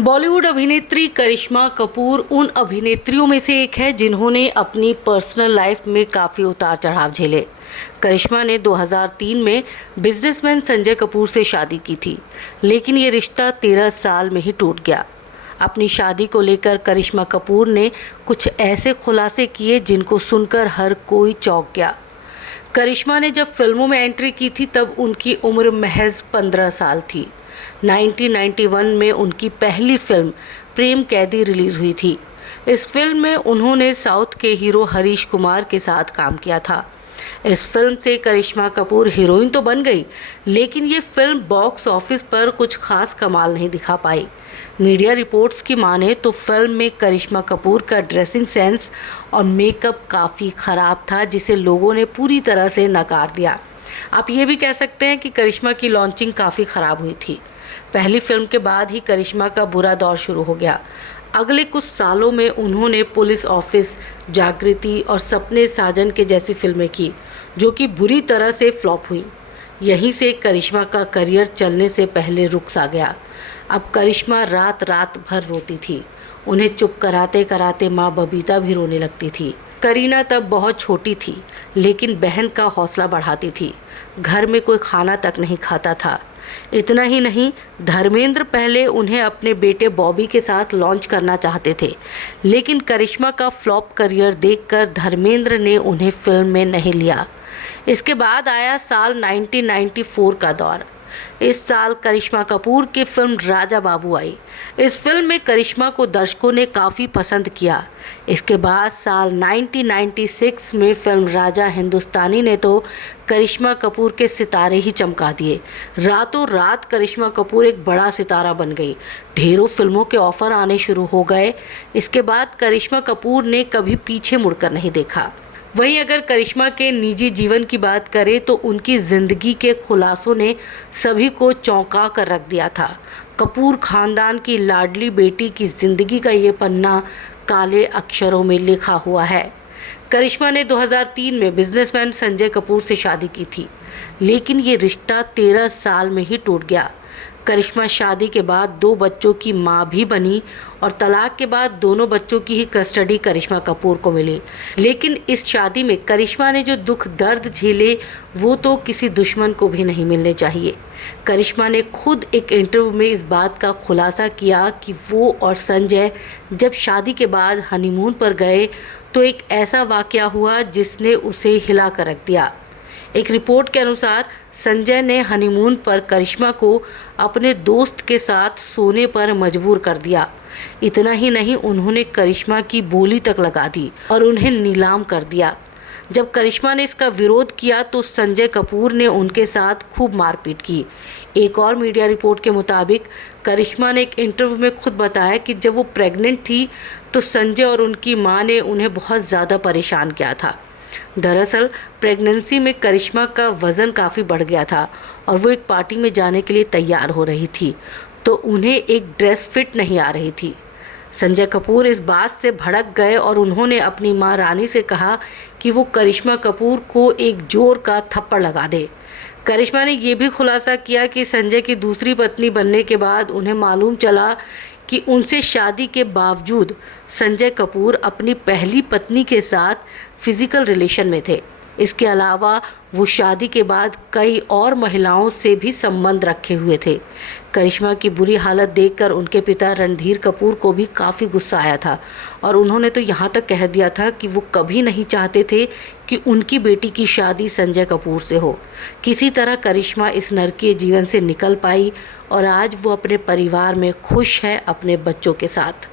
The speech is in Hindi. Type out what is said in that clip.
बॉलीवुड अभिनेत्री करिश्मा कपूर उन अभिनेत्रियों में से एक है जिन्होंने अपनी पर्सनल लाइफ में काफ़ी उतार चढ़ाव झेले। करिश्मा ने 2003 में बिजनेसमैन संजय कपूर से शादी की थी, लेकिन ये रिश्ता 13 साल में ही टूट गया। अपनी शादी को लेकर करिश्मा कपूर ने कुछ ऐसे खुलासे किए जिनको सुनकर हर कोई चौंक गया। करिश्मा ने जब फिल्मों में एंट्री की थी तब उनकी उम्र महज 15 साल थी। 1991 में उनकी पहली फिल्म प्रेम कैदी रिलीज हुई थी। इस फिल्म में उन्होंने साउथ के हीरो हरीश कुमार के साथ काम किया था। इस फिल्म से करिश्मा कपूर हीरोइन तो बन गई, लेकिन ये फिल्म बॉक्स ऑफिस पर कुछ खास कमाल नहीं दिखा पाई। मीडिया रिपोर्ट्स की माने तो फिल्म में करिश्मा कपूर का ड्रेसिंग सेंस और मेकअप काफ़ी ख़राब था, जिसे लोगों ने पूरी तरह से नकार दिया। आप ये भी कह सकते हैं कि करिश्मा की लॉन्चिंग काफ़ी ख़राब हुई थी। पहली फिल्म के बाद ही करिश्मा का बुरा दौर शुरू हो गया। अगले कुछ सालों में उन्होंने पुलिस ऑफिस, जागृति और सपने साजन के जैसी फिल्में की, जो कि बुरी तरह से फ्लॉप हुई। यहीं से करिश्मा का करियर चलने से पहले रुक सा गया। अब करिश्मा रात रात भर रोती थी। उन्हें चुप कराते कराते माँ बबीता भी रोने लगती थी। करीना तब बहुत छोटी थी, लेकिन बहन का हौसला बढ़ाती थी। घर में कोई खाना तक नहीं खाता था। इतना ही नहीं, धर्मेंद्र पहले उन्हें अपने बेटे बॉबी के साथ लॉन्च करना चाहते थे, लेकिन करिश्मा का फ्लॉप करियर देखकर धर्मेंद्र ने उन्हें फिल्म में नहीं लिया। इसके बाद आया साल 1994 का दौर। इस साल करिश्मा कपूर की फिल्म राजा बाबू आई। इस फिल्म में करिश्मा को दर्शकों ने काफ़ी पसंद किया। इसके बाद साल 1996 में फिल्म राजा हिंदुस्तानी ने तो करिश्मा कपूर के सितारे ही चमका दिए। रातों रात करिश्मा कपूर एक बड़ा सितारा बन गई। ढेरों फिल्मों के ऑफर आने शुरू हो गए। इसके बाद करिश्मा कपूर ने कभी पीछे मुड़कर नहीं देखा। वहीं अगर करिश्मा के निजी जीवन की बात करें तो उनकी ज़िंदगी के खुलासों ने सभी को चौंका कर रख दिया था। कपूर खानदान की लाडली बेटी की ज़िंदगी का ये पन्ना काले अक्षरों में लिखा हुआ है। करिश्मा ने 2003 में बिजनेसमैन संजय कपूर से शादी की थी, लेकिन ये रिश्ता 13 साल में ही टूट गया। करिश्मा शादी के बाद 2 बच्चों की मां भी बनी और तलाक के बाद दोनों बच्चों की ही कस्टडी करिश्मा कपूर को मिली। लेकिन इस शादी में करिश्मा ने जो दुख दर्द झेले वो तो किसी दुश्मन को भी नहीं मिलने चाहिए। करिश्मा ने खुद एक इंटरव्यू में इस बात का खुलासा किया कि वो और संजय जब शादी के बाद हनीमून पर गए तो एक ऐसा वाकया हुआ जिसने उसे हिला कर रख दिया। एक रिपोर्ट के अनुसार संजय ने हनीमून पर करिश्मा को अपने दोस्त के साथ सोने पर मजबूर कर दिया। इतना ही नहीं, उन्होंने करिश्मा की बोली तक लगा दी और उन्हें नीलाम कर दिया। जब करिश्मा ने इसका विरोध किया तो संजय कपूर ने उनके साथ खूब मारपीट की। एक और मीडिया रिपोर्ट के मुताबिक करिश्मा ने एक इंटरव्यू में खुद बताया कि जब वो प्रेग्नेंट थी तो संजय और उनकी मां ने उन्हें बहुत ज़्यादा परेशान किया था। दरअसल प्रेगनेंसी में करिश्मा का वज़न काफ़ी बढ़ गया था और वो एक पार्टी में जाने के लिए तैयार हो रही थी तो उन्हें एक ड्रेस फिट नहीं आ रही थी। संजय कपूर इस बात से भड़क गए और उन्होंने अपनी मां रानी से कहा कि वो करिश्मा कपूर को एक जोर का थप्पड़ लगा दे। करिश्मा ने यह भी खुलासा किया कि संजय की दूसरी पत्नी बनने के बाद उन्हें मालूम चला कि उनसे शादी के बावजूद संजय कपूर अपनी पहली पत्नी के साथ फिजिकल रिलेशन में थे। इसके अलावा वो शादी के बाद कई और महिलाओं से भी संबंध रखे हुए थे। करिश्मा की बुरी हालत देखकर उनके पिता रणधीर कपूर को भी काफ़ी गुस्सा आया था और उन्होंने तो यहाँ तक कह दिया था कि वो कभी नहीं चाहते थे कि उनकी बेटी की शादी संजय कपूर से हो। किसी तरह करिश्मा इस नरकीय जीवन से निकल पाई और आज वो अपने परिवार में खुश है अपने बच्चों के साथ।